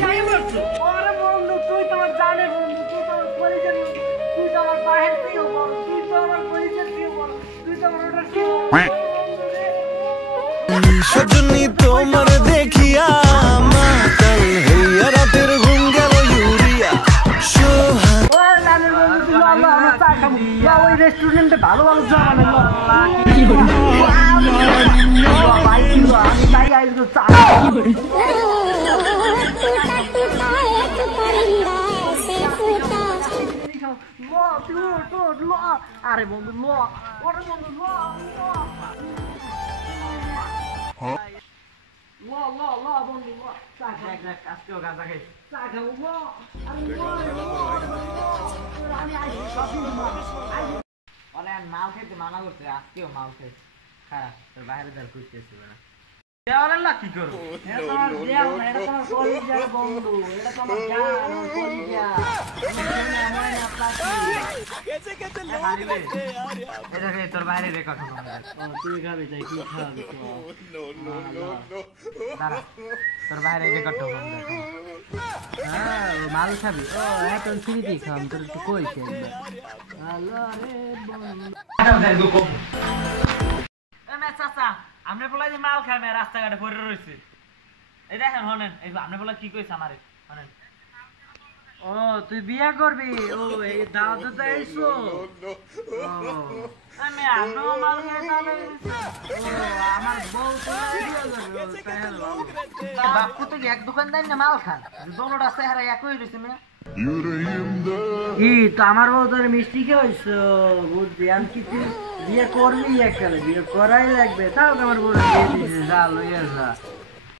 যাই বলছো ওরে বন্ধু তুই তো আমার জানের বন্ধু তুই তো আমার পরিচয় তুই তো আমার বাহির থেকে বল তুই তো আমার পরিচয় থেকে বল তুই তো আমার ওটা কি সজনী তোমার দেখিয়া মাতাল হইয়া রাতের ঘুম গেল ইউরিয়া সোহান ওরে জানের বন্ধু তুই আল্লাহ আমার চা খাবো ওই রেস্টুরেন্টে ভালো ভালো চা বানাবো আমি তাই আইলো চা আরে বন্ধু ল ওরে বন্ধু ল বন্ধু ল চা খাই আজকেও গাঁজা খাই চা খাবো ল আমি মাল খেতে মানা করছে আজকেও মাল খাই খারাপ তোর বাইরে ধর খুঁজতেছি না দেওয়ালের কি করবো এটা তোমার দেওয়াল না এটা তোমার কলিজা বন্ধু এটা তোমার জান আমার কলিজা এটা রে তোর বাইরে রে কথা তুই খাবি তাই কি খাবি দাঁড়া তোর বাইরে রে কথা হ্যাঁ মাল খাবি ও এখন ফ্রিতে খাম তোর একটু কই খেলবে হ্যালো রে বন্ধু এ মে চাচা আপনি বলাই যে মাল খায় রাস্তাঘাটে পড়ে রয়েছে এই দেখেন হনেন এই আপনি বলা কি কইছে আমারে হনেন ও তুই বিয়ে করবি ও এই দাওয়াতে আইছো আমি আপনি মাল খাই তাহলে আমার বউ তো বিয়ে করবে তাই বাপু তো এক দোকানদার না মাল খান দোনোটা চেহারা একই রয়েছে না ই তো আমার বউ তোর মিষ্টি খেয়েছো বুঝছি আমি কি তুই বিয়ে করবি এককালে বিয়ে করাই লাগবে তাও আমার বউ বিয়ে দিয়েছে যা লইয়া যা